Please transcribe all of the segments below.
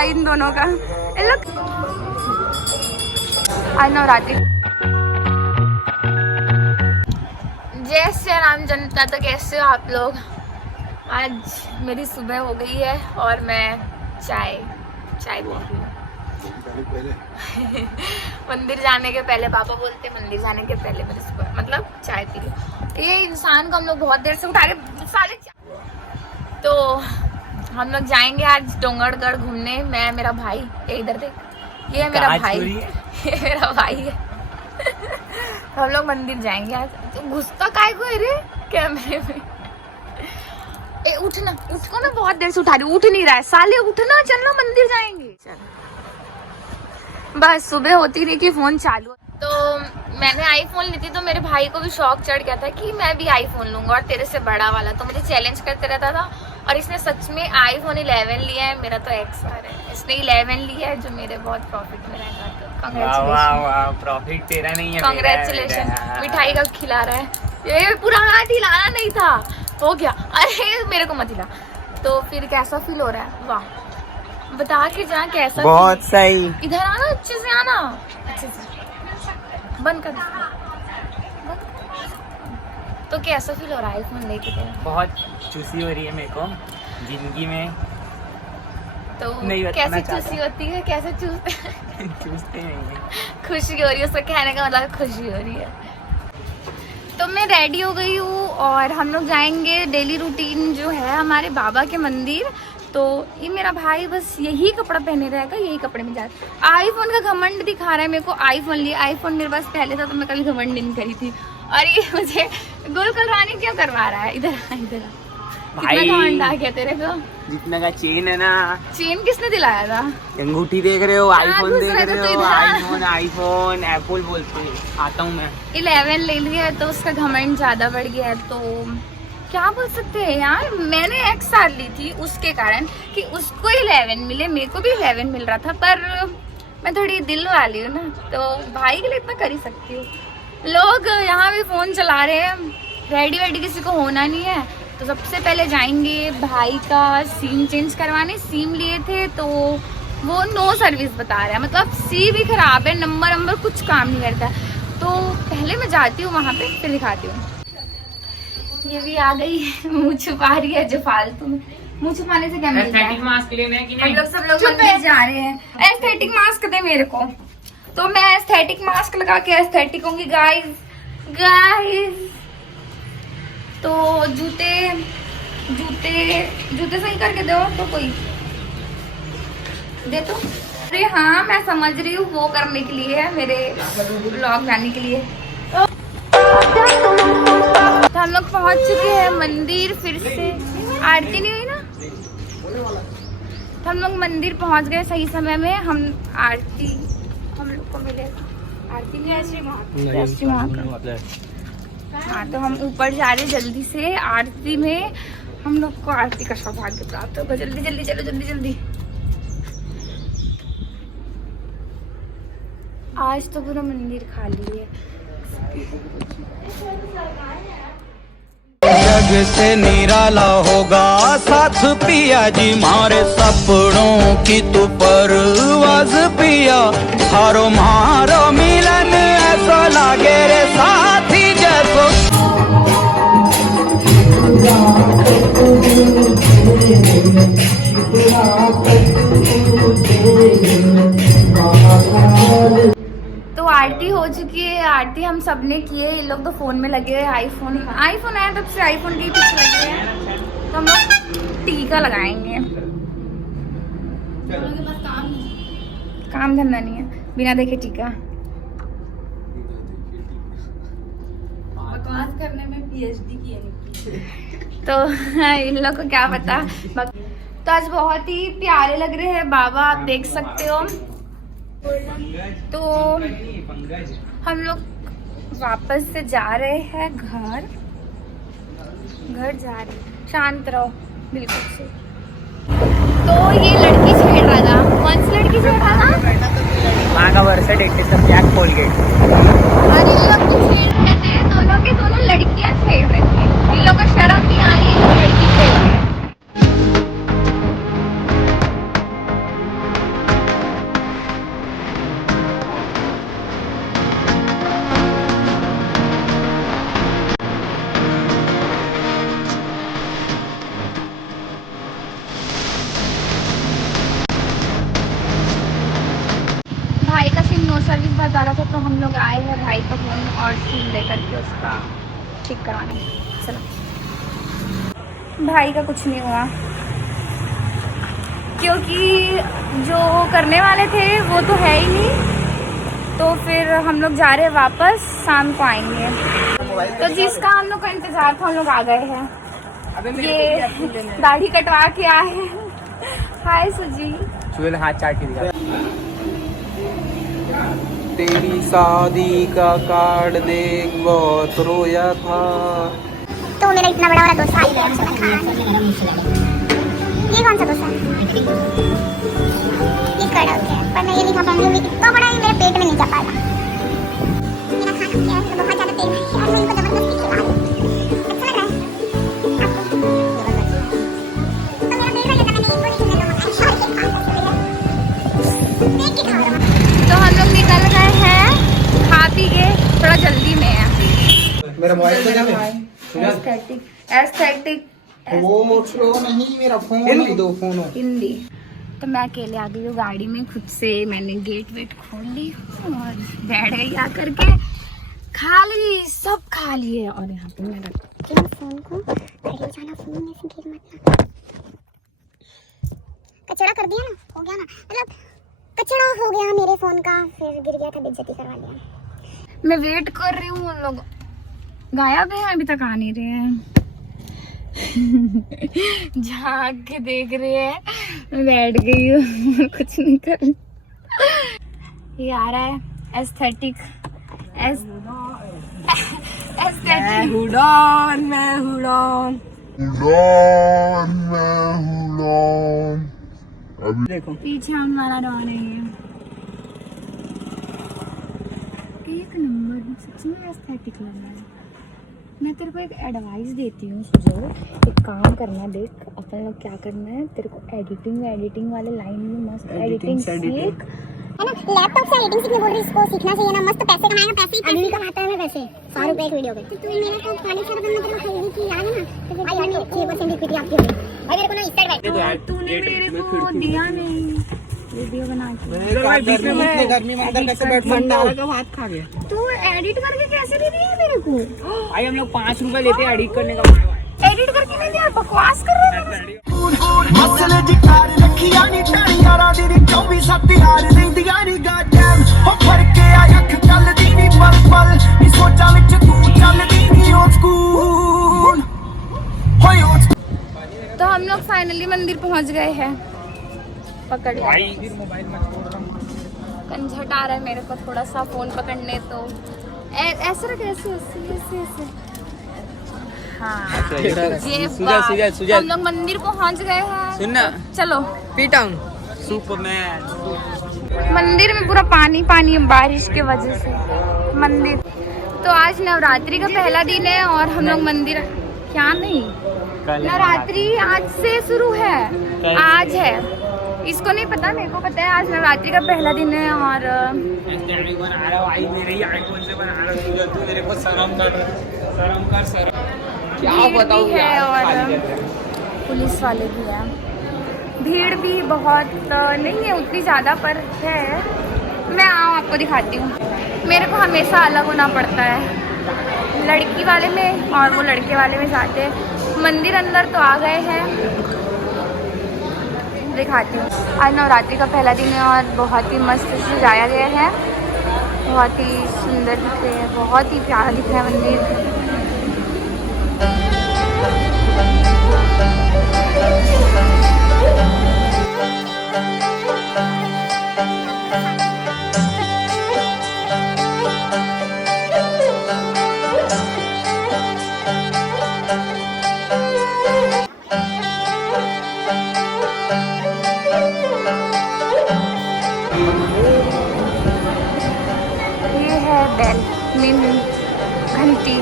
इन दोनों का इन लोग आज नवरात्रि। जय श्री राम जनता। तो कैसे हो आप लोग? आज मेरी सुबह हो गई है और मैं चाय पी रही हूँ। मंदिर जाने के पहले, पापा बोलते मंदिर जाने के पहले मेरी सुबह मतलब चाय पी रही हूँ। ये इंसान को हम लोग बहुत देर से उठा रहे साले। तो हम लोग जाएंगे आज डोंगरगढ़ घूमने। मैं, मेरा भाई, ये इधर देख, ये है मेरा भाई, ये मेरा भाई है। तो हम लोग मंदिर जाएंगे आज। तो गुस्सा काय को है रे कैमरे में? ए उठना, उसको ना बहुत देर से उठा रही, उठ नहीं रहा है साले। उठना, चलना मंदिर जाएंगे। चल बस सुबह होती रही कि फोन चालू। तो मैंने आईफोन ली थी तो मेरे भाई को भी शौक चढ़ गया था कि मैं भी आईफोन लूंगा और तेरे से बड़ा वाला। तो मुझे चैलेंज करते रहता था और इसने सच में आईफोन 11 लिया है। मेरा तो XR है, इसने 11 लिया है जो मेरे बहुत प्रॉफिट में रहेगा। तो कांग्रेचुलेशन। प्रॉफिट तेरा नहीं है, कांग्रेचुलेशन। मिठाई का खिला रहा है, ये पूरा हाथ हिलाना नहीं था, हो गया। अरे मेरे को मत हिला। तो फिर कैसा फील हो रहा है? वाह, बता के जा कैसा। बहुत सही। इधर आना, अच्छे से आना, अच्छे से बंद कर। तो कैसा फील हो रहा है आईफोन लेके? बहुत खुशी हो रही है मेरे को जिंदगी में। तो नहीं कैसे खुशी होती है? कैसे चूसते चूसते नहीं। खुशी हो रही है, उसका कहने का मतलब खुशी हो रही है। तो मैं रेडी हो गई हूँ और हम लोग जाएंगे डेली रूटीन जो है हमारे बाबा के मंदिर। तो ये मेरा भाई बस यही कपड़ा पहने रहेगा, यही कपड़े में जाता। आईफोन का घमंड दिखा रहा है मेरे को। आईफोन लिया, आईफोन मेरे पास पहले था तो मैं कभी घमंड नहीं करी थी। और ये मुझे गोल करवाने क्यों करवा रहा है? इधर इधर भाई, कितना घमंड आ गया तेरे को? जितना का चेन है ना। चेन किसने दिलाया था? अंगूठी देख रहे हो, आईफोन देख रहे हो, आईफोन एप्पल बोलते आता हूँ मैं। 11 ले लिया है तो उसका घमंड ज्यादा बढ़ गया है। तो क्या बोल सकते हैं यार, मैंने XR ली थी उसके कारण कि उसको 11 मिले, मेरे को भी 11 मिल रहा था। पर मैं थोड़ी दिल वाली हूँ ना, तो भाई के लिए इतना कर ही सकती हूँ। लोग यहाँ भी फोन चला रहे हैं, रेडी वेडी किसी को होना नहीं है। तो सबसे पहले जाएंगे भाई का सिम चेंज करवाने। सिम लिए थे तो वो नो सर्विस बता रहा है, मतलब सिम भी खराब है, नंबर कुछ काम नहीं करता। तो पहले मैं जाती हूँ वहाँ पे, फिर दिखाती हूँ। ये भी आ गई, मुँह छुपा रही है जो फालतू में। मुँह छुपाने से क्या मिलता है? मास्क लेना है कि नहीं? हम लोग सब लोग मंदिर जा रहे हैं। एस्थेटिक मास्क दे मेरे को, तो मैं एस्थेटिक मास्क लगा के एस्थेटिक होंगी गाइस। तो जूते सही करके दो तो कोई दे तो। अरे हाँ, मैं समझ रही हूँ, वो करने के लिए है, मेरे ब्लॉग जाने के लिए। तो हम लोग पहुंच चुके हैं मंदिर। फिर से आरती नहीं हुई ना, तो हम लोग मंदिर पहुंच गए सही समय में। हम आरती हम लोग को मिलेगा। आरती नहीं, श्री महाकाल। हाँ, तो हम ऊपर जा रहे जल्दी से। आरती में हम लोग को आरती का सौभाग्य प्राप्त होगा। जल्दी जल्दी चलो, जल्दी जल्दी। आज तो पूरा मंदिर खाली है। जग से निराला होगा साथ पिया जी, मारे सपनों की तू परवाज़ पिया। हारो मारो मिलन ऐसा लागे रे साथी जैसो। तो आरती हो चुकी है। आरती हम सबने की है। ये लोग तो फोन में लगे हुए। आईफोन आया तब से आईफोन के पीछे लगे हैं। तो हम लोग टीका लगाएंगे। काम धंधा नहीं है बिना देखे टीका। बकवास करने में PhD की है। तो इन लोग को क्या पता। तो आज बहुत ही प्यारे लग रहे हैं बाबा, आप देख सकते हो। तो हम लोग वापस से जा रहे हैं घर जा रहे हैं। शांत रहो बिल्कुल से। तो ये लड़की छेड़ रहा था। कौन सी लड़की छेड़ रहा था? वहाँ का वर्षा डेटे सब ब्लैक कोलगेट। और इन लोग को छेड़ रहे थे, दोनों के दोनों लड़कियां छेड़ रहे थे। इन लोग को शर्म नहीं आ रही, लड़की छेड़ रहे। सर्विस बहुत ज़्यादा था, तो हम लोग आए हैं भाई का फ़ोन और सिम लेकर के उसका ठीक कराने। चलो, भाई का कुछ नहीं हुआ क्योंकि जो करने वाले थे वो तो है ही नहीं, तो फिर हम लोग जा रहे हैं वापस, शाम को आएंगे। तो जिसका हम लोग का इंतज़ार था हम लोग आ गए हैं। ये दाढ़ी कटवा के आए हैं। हाय सुजी। सुहेल हाथ चाट के दिखा। तेरी शादी का कार्ड देख बहुत रोया था। तो मेरा इतना बड़ा वाला डोसा आई है। ये कौन सा डोसा है? ये कड़ा है, पर मैं ये नहीं खा पाऊंगी, इतना बड़ा है मेरे पेट में नहीं जा पाएगा। मेरा खाना क्या है, बहुत ज़्यादा तेल है और मैं इनको जबरदस्ती खिला रही हूँ। अच्छा लग रहा है आपको? तो मेरा पेट में लेता, मैंने इनको नहीं खिलाना है। तो हम लोग निकल गए हैं, खा पी के, थोड़ा जल्दी में है। मेरा मोबाइल तो क्या है? एस्थेटिक वो नहीं, मेरा फोन है, दो फोन हो। हिंदी। तो मैं अकेले आ गई हूँ गाड़ी में, खुद से मैंने गेट वेट खोल ली और बैठ गई आकर के, खा ली, सब खा लिए। और यहाँ पे मैं रख फोन को जाना, फोन में से गिर मत। कचरा कर दिया ना, हो गया ना, मतलब कचरा हो गया मेरे फोन का, फिर गिर गया था, बेइज्जती करवा लिया। मैं वेट कर रही हूँ, उन लोग गायब है, अभी तक आ नहीं रहे हैं। झांक के देख रहे हैं, मैं बैठ गई हूँ, कुछ नहीं कर रही। ये आ रहा है एस्थेटिक, एस्थेटिक। देखो पीछे हम वाला डॉन है ये, एक नंबर, सच में एस्थेटिक लग रहा है। मैं तेरे को एक एडवाइस देती हूँ सुजो, एक काम करना, देख अपन लोग क्या करना है, तेरे को एडिटिंग वाले लाइन में मस्त एडिटिंग सीख, है ना, लैपटॉप से एडिटिंग सीखने बोल रही, इसको सीखना चाहिए ना, मस्त पैसे कमाएगा, पैसे ही अभी कमाता है मैं पैसे 100 रुपए एक वीडियो पे। तो मेरा तो 40 रुपए में तेरे को खरीदी थी, याद है ना? तो भाई यानी 6% इक्विटी आपकी होगी भाई, मेरे को ना इस साइड बैठ। तूने मेरे को दिया नहीं वीडियो बना के, गर्मी में अंदर कैसे बैठ सकता हूँ? तू एडिट करके कैसे दे दिया मेरे को? भाई हम लोग 5 रुपए लेते हैं एडिट करने का। एडिट करके नहीं दिया, बकवास कर रहे थे। मसले दी कार रखिया नी टाणी यारा दी 24/7 यार रहिंदियां नी गॉडडैम हो फड़ के आ अख चलदी नी पल पल नी सोचा विच तू चलदी नी ओ स्कूल होय ओ। तो हम लोग फाइनली मंदिर पहुंच गए हैं, पकड़ लिया। कंझट आ रहा है मेरे को थोड़ा सा फोन पकड़ने, तो ऐसे रख, ऐसे हाँ। ये हम लोग मंदिर पहुंच गए हैं। सुनना, चलो पीटाऊं सुपरमैन। मंदिर में पूरा पानी पानी है बारिश के वजह से मंदिर। तो आज नवरात्रि का पहला दिन है और हम लोग मंदिर, क्या नहीं, नवरात्रि आज से शुरू है, आज है, इसको नहीं पता, मेरे को पता है आज नवरात्रि का पहला दिन है। और बना रहा भाई, मेरे ही आईफोन से बना रहा तू मेरे को शर्म कर क्या बताऊं है और पुलिस वाले भी हैं, भीड़ भी बहुत नहीं है उतनी ज़्यादा पर है। मैं आपको दिखाती हूँ, मेरे को हमेशा अलग होना पड़ता है, लड़की वाले में और वो लड़के वाले में जाते हैं। मंदिर अंदर तो आ गए हैं, दिखाती हूँ। आज नवरात्रि का पहला दिन है और बहुत ही मस्त सजाया गया है, बहुत ही सुंदर दिख रहे हैं, बहुत ही प्यारा दिख रहा है मंदिर।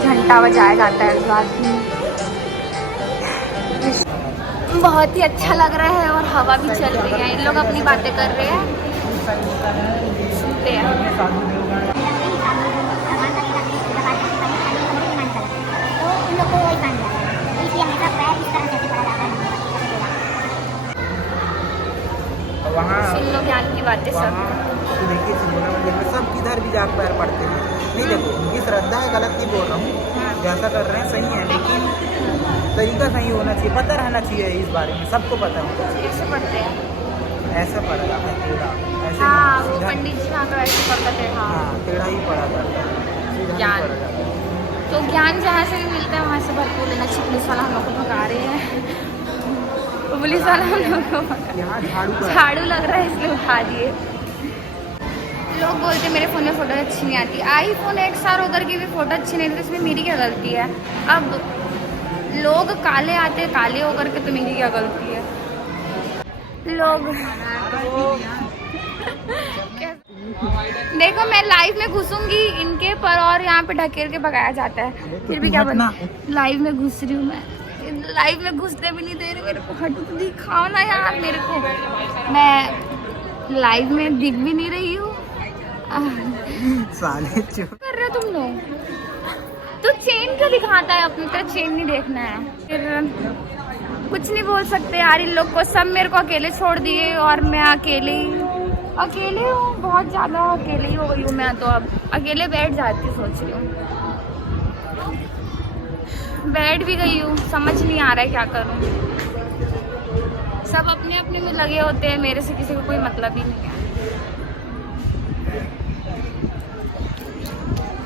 घंटा बजाया जाता है रात में। बहुत ही अच्छा लग रहा है और हवा भी चल रही है, इन लोग अपनी बातें कर रहे हैं, सुनते हैं। वहाँ सुन लो ज्ञान की बातें सब। वहाँ तो देखिए सिमोना मंदिर में सब किधर भी जाकर पैर पड़ते हैं। नहीं देखो उनकी श्रद्धा है, गलत नहीं बोल रहा हूँ, जैसा कर रहे हैं सही है, लेकिन तरीका सही होना चाहिए, पता रहना चाहिए इस बारे में, सबको पता होना चाहिए। कैसे पढ़ते हैं? ऐसा पढ़ा जाता है टेढ़ा, ऐसे हाँ नहीं, वो सीधा। पंडित जी हाँ तो ऐसे पढ़ते थे। हाँ हाँ टेढ़ा ही पढ़ा जाता है, सीधा नहीं ज्ञान। पढ़ा जाता है। तो ज्ञान जहाँ से भी मिलता है वहाँ से भरपूर लेना चाहिए। पुलिस वाला हम लोग को भगा रहे हैं। पुलिस वाला हम लोग को भगा, यहाँ झाड़ू का झाड़ू लग रहा है इसलिए उठा दिए। लोग बोलते मेरे फ़ोन में फ़ोटो अच्छी नहीं आती। आईफोन XR उधर की भी फ़ोटो अच्छी नहीं आती, इसमें मेरी क्या गलती है? अब लोग काले आते काले होकर के, तो मेरी क्या गलती है? लोग देखो मैं लाइव में घुसूंगी इनके पर और यहाँ पे ढकेल के भगाया जाता है, फिर भी क्या बना। लाइव में घुस रही हूँ मैं, लाइव में घुसने भी नहीं दे रहे मेरे को। हटो तो दिखाओ ना यार मेरे को, मैं लाइव में दिख भी नहीं रही हूँ। साले चुप कर रहे हो तुम लोग? तो चेन क्यों दिखाता है? अपनी तरह चेन नहीं देखना है। फिर कुछ नहीं बोल सकते यार इन लोग को, सब मेरे को अकेले छोड़ दिए और मैं अकेले हूँ, बहुत ज़्यादा अकेले ही हो गई हूँ मैं। तो अब अकेले बैठ जाती हूँ, सोच रही हूँ बैठ भी गई हूँ, समझ नहीं आ रहा है क्या करूँ। सब अपने अपने में लगे होते हैं, मेरे से किसी को कोई मतलब ही नहीं है।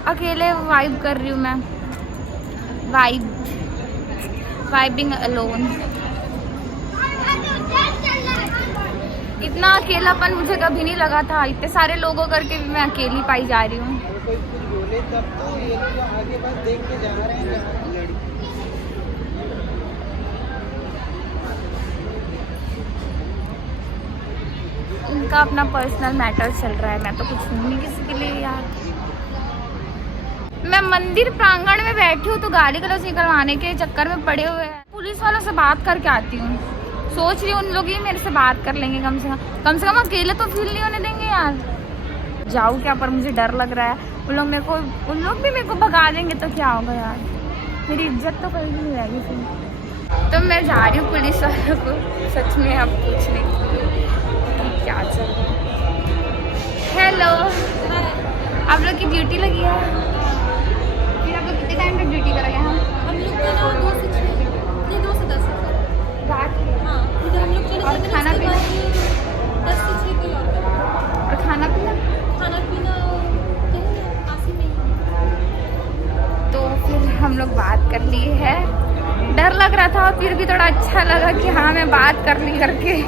अकेले वाइब कर रही हूँ मैं, वाइबिंग अलोन। इतना अकेलापन मुझे कभी नहीं लगा था, इतने सारे लोगों करके भी मैं अकेली पाई जा रही हूँ। कोई कुछ बोले तब तो ये लोग आगे बस देख के जा रहे हैं लड़की। उनका अपना पर्सनल मैटर चल रहा है, मैं तो कुछ हूँ नहीं किसी के लिए यार। मैं मंदिर प्रांगण में बैठी हूँ तो गाली गलौज निकलवाने के चक्कर में पड़े हुए हैं। पुलिस वालों से बात करके आती हूँ, सोच रही हूँ उन लोग ही मेरे से बात कर लेंगे कम से कम अकेले तो फील नहीं होने देंगे यार। जाऊँ क्या, पर मुझे डर लग रहा है उन लोग भी मेरे को भगा देंगे तो क्या होगा यार, मेरी इज्जत तो कहीं नहीं रहेगी फिर। तो मैं जा रही हूँ पुलिस वालों को सच में अब पूछने क्या चल रहा है। हेलो, आप लोग की ड्यूटी लगी है? फिर आप लोग कितने टाइम तक ड्यूटी करोगे? हम लोग का ना 2 से 6 नहीं 2 से 10 है रात के? हाँ, फिर हम लोग चले और जाते हैं खाना उसके पीना? बाद 10 से 6 कोई और करता और खाना पीना? है। खाना पीना यही पास ही में ही। तो फिर हम लोग बात कर लिए है। डर लग रहा था और फिर भी थोड़ा अच्छा लगा कि हाँ मैं बात कर ली करके।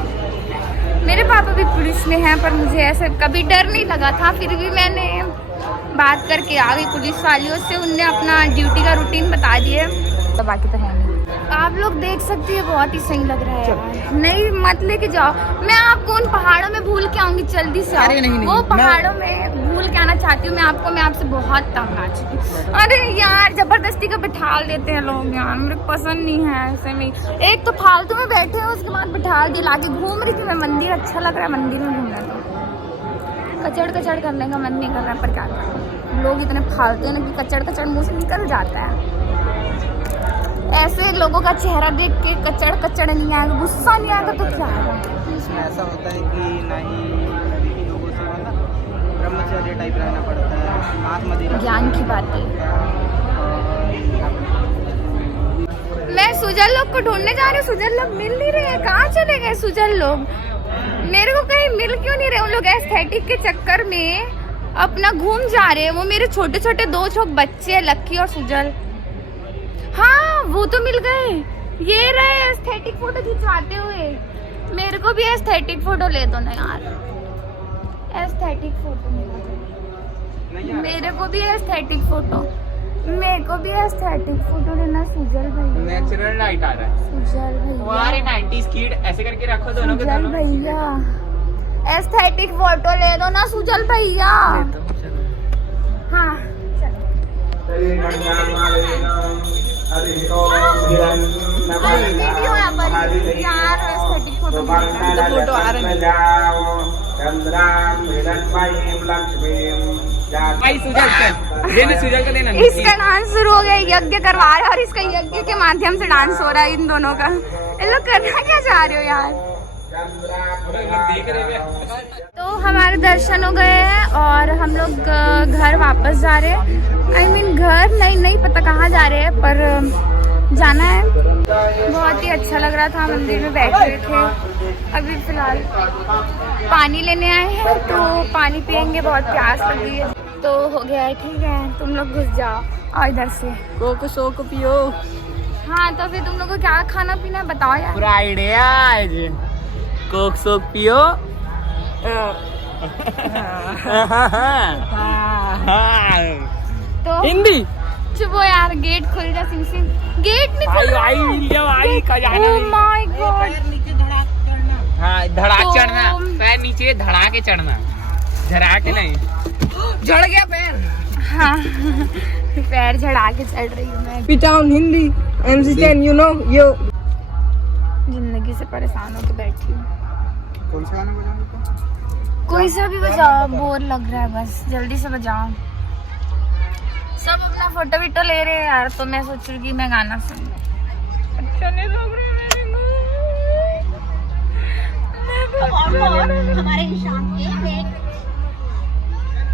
मेरे पापा भी पुलिस में हैं पर मुझे ऐसे कभी डर नहीं लगा था, फिर भी मैंने बात करके आ गई पुलिस वालियों से। उनने अपना ड्यूटी का रूटीन बता दिए, तो बाकी तो है नहीं। आप लोग देख सकते हैं बहुत ही सही लग रहा है यार। नहीं मत लेके जाओ, मैं आपको उन पहाड़ों में भूल के आऊंगी जल्दी से। अरे नहीं, वो पहाड़ों में भूल के आना चाहती हूँ मैं आपसे बहुत तंग आ चुकी हूँ। अरे यार जबरदस्ती का बिठा देते हैं लोग यार, मेरे को पसंद नहीं है ऐसे में। एक तो फालतू में बैठे हैं, उसके बाद बिठा के लाके घूम रही थी मैं। मंदिर अच्छा लग रहा है, मंदिर में घूमना तो कचड़ करने का मन नहीं कर रहा है, पर क्या करें, लोग इतने फालतू हैं ना कि कचड़ मुँह से निकल जाता है। ऐसे लोगों का चेहरा देख के कचड़ नहीं आएगा, गुस्सा नहीं आएगा तो क्या होगा। इसमें ऐसा होता है कि नहीं कभी भी लोगों से मतलब ब्रह्मचर्य टाइप रहना पड़ता है, मांस मदिरा ज्ञान की बात है। मैं सुजल लोग को ढूंढने जा रही हूँ, सुजल लोग मिल नहीं रहे हैं। कहाँ चले गए सुजल लोग? मेरे को कहीं मिल क्यों नहीं रहे? उन लोग एस्थेटिक के चक्कर में अपना घूम जा रहे हैं। वो मेरे छोटे छोटे 2 छोटे बच्चे हैं, लक्की और सुजल। हाँ वो तो मिल गए, ये रहे एस्थेटिक फोटो खिंचवाते हुए। मेरे को भी एस्थेटिक फोटो ले दो ना यार, एस्थेटिक फोटो मेरे को भी एस्थेटिक फोटो लेना। सुजल भैया, नेचुरल लाइट आ रहा है। सुजल भैया, 90s किड ऐसे करके रखो दोनों के सुजल दोनों। भैया एस्थेटिक फोटो ले दो ना सुजल भैया। हाँ वीडियो यहाँ पर यार एस्थेटिक फोटो आ रहे हैं। भाई सुजल चल देना, सुजल का देना। इसका डांस शुरू हो गया, यज्ञ करवा रहे हैं और इसका यज्ञ के माध्यम से डांस हो रहा है इन दोनों का। इन लोग करना क्या चाह रहे हो यार? तो हमारे दर्शन हो गए हैं और हम लोग घर वापस जा रहे हैं। आई मीन घर नहीं पता कहाँ जा रहे हैं, पर जाना है। बहुत ही अच्छा लग रहा था, मंदिर में बैठे थे। अभी फिलहाल पानी लेने आए हैं, तो पानी पियेंगे, बहुत प्यास लगी है। तो हो गया है, ठीक है, तुम लोग घुस जाओ और इधर से कोको सोको पियो। हाँ, तो फिर तुम लोग को क्या खाना पीना बताओ यार। पूरा आइडिया है जी। कोक सोक पियो। तो हिंदी चुप हो यार, गेट खुल जा। सिंह गेट नहीं खुल रहा है। Oh my God। नीचे धड़ाक चढ़ना। हाँ, धड़ाक तो- चढ़ना, पैर नीचे धड़ा के चढ़ना, झड़ा के नहीं। झड़ गया पैर। हाँ पैर झड़ा के चढ़ रही हूँ मैं। पिटाउन हिंदी एमसीएन यू नो यो। जिंदगी से परेशान होकर बैठी हूँ। कौन सा गाना बजाने? कोई सा भी बजाओ, बोर लग रहा है, बस जल्दी से बजाओ। सब अपना फोटो वीटो ले रहे हैं यार, तो मैं सोच रही कि मैं गाना सुन लूं। अच्छा नहीं लग रहा है मेरे को।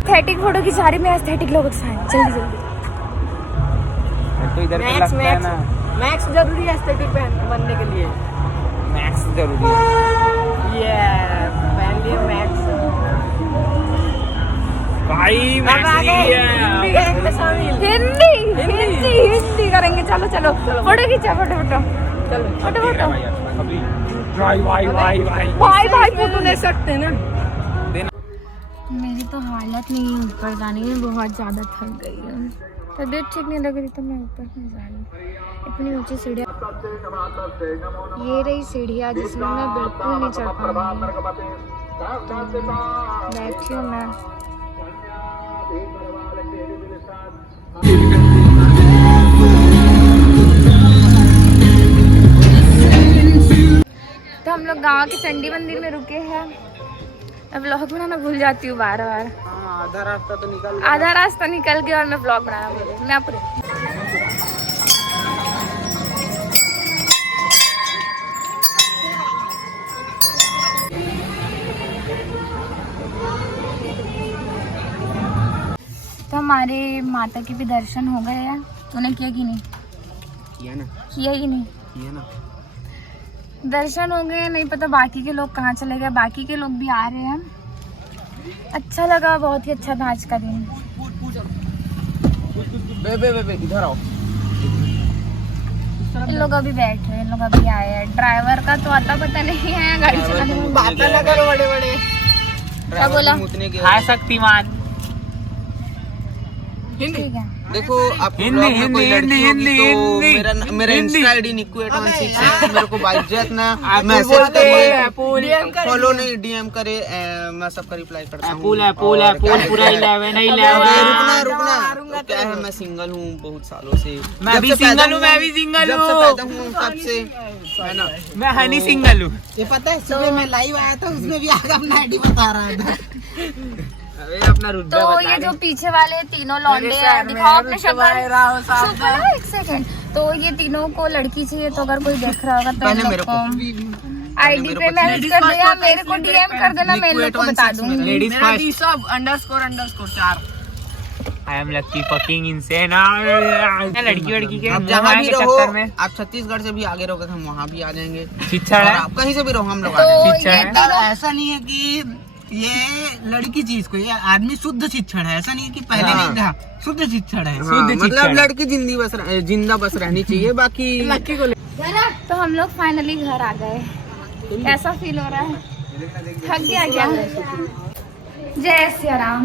एस्थेटिक फोटो खिंचा रही मैं, एस्थेटिक लोगों के साथ। जल्दी जल्दी। तो इधर पे लगता है ना, मैक्स जरूरी है एस्थेटिक बनने के लिए। मैक्स जरूरी है। ये पहले मैक्स भाई हिंदी करेंगे। चलो चलो फोटो खींचा, फोटो भाई फोटो ले सकते हैं ना। मेरी तो हालत नहीं ऊपर जाने में, बहुत ज्यादा थक गई हूँ, तबीयत ठीक नहीं लग रही, तो मैं ऊपर नहीं जा रही। इतनी ऊंची सीढ़ियाँ, ये रही सीढ़ियाँ जिसमें मैं बिल्कुल नहीं चढ़ पाऊंगी। तो बैठी हूँ मैं। तो हम लोग गांव के चंडी मंदिर में रुके हैं। मैं व्लॉग बनाना भूल जाती हूँ बार बार। आधा रास्ता तो निकल आधा रास्ता निकल गया और मैं व्लॉग बनाना भूल गई। मैं पूरे तो हमारे माता के भी दर्शन हो गए हैं। तूने किया कि नहीं? किया ना, किया ही नहीं। किया ना। दर्शन हो गए, नहीं पता बाकी के लोग कहाँ चले गए। बाकी के लोग भी आ रहे हैं। अच्छा लगा, बहुत ही अच्छा था आज का दिन। बे इधर आओ। इन लोग अभी बैठ रहे हैं, इन लोग अभी आए हैं। ड्राइवर का तो आता पता नहीं है गाड़ी चलाने में। बात ना करो बड़े। क्या बोला? हाय शक्तिमान। ठीक है। देखो आप ब्लॉग में कोई लड़की होगी तो मेरा इंस्टा आईडी निक्कू816 मेरे को बाइज्जत ना मैसेज करिए, फॉलो नहीं डीएम करे, मैं सबका रिप्लाई करता हूँ। पूरा 11 रुकना क्या है, मैं सिंगल हूँ बहुत सालों से। मैं भी सिंगल हूँ, मैं भी सिंगल जब से हूँ, पैदा हूँ तब से, है ना। मैं हनी सिंगल हूँ। ये पता है, सुबह मैं लाइव आया था, उसमें भी आगे अपना आईडी बता रहा था। अरे अपना रुद्र तो ये जो पीछे वाले तीनों लौंडे हैं, दिखाओ अपने शक्ल। चुप हो ना एक सेकंड। तो ये तीनों को लड़की चाहिए, तो अगर कोई देख रहा होगा तो इन लोग को आईडी पे मैसेज कर देना, मेरे को डीएम कर देना, मैं इन लोग को बता दूंगी। Ladies first. सब __ 4। I am lucky fucking insane. लड़की के आप जहाँ भी रहो, चक्कर में आप छत्तीसगढ़ से भी आगे रहोगे तो हम वहाँ भी आ जाएंगे। शिक्षा और है। आप कहीं से भी रहो, हम लोग आ तो जाएंगे। शिक्षा ये है। तीनों ऐसा नहीं है कि ये लड़की चीज को, ये आदमी शुद्ध शिक्षण है। ऐसा नहीं है कि पहले हाँ। नहीं था, शुद्ध शिक्षण है। हाँ, मतलब लड़की जिंदा बस रहनी चाहिए, बाकी लड़की को तो हम लोग फाइनली घर आ गए। कैसा फील हो रहा है? थक गया क्या? जय सिया राम।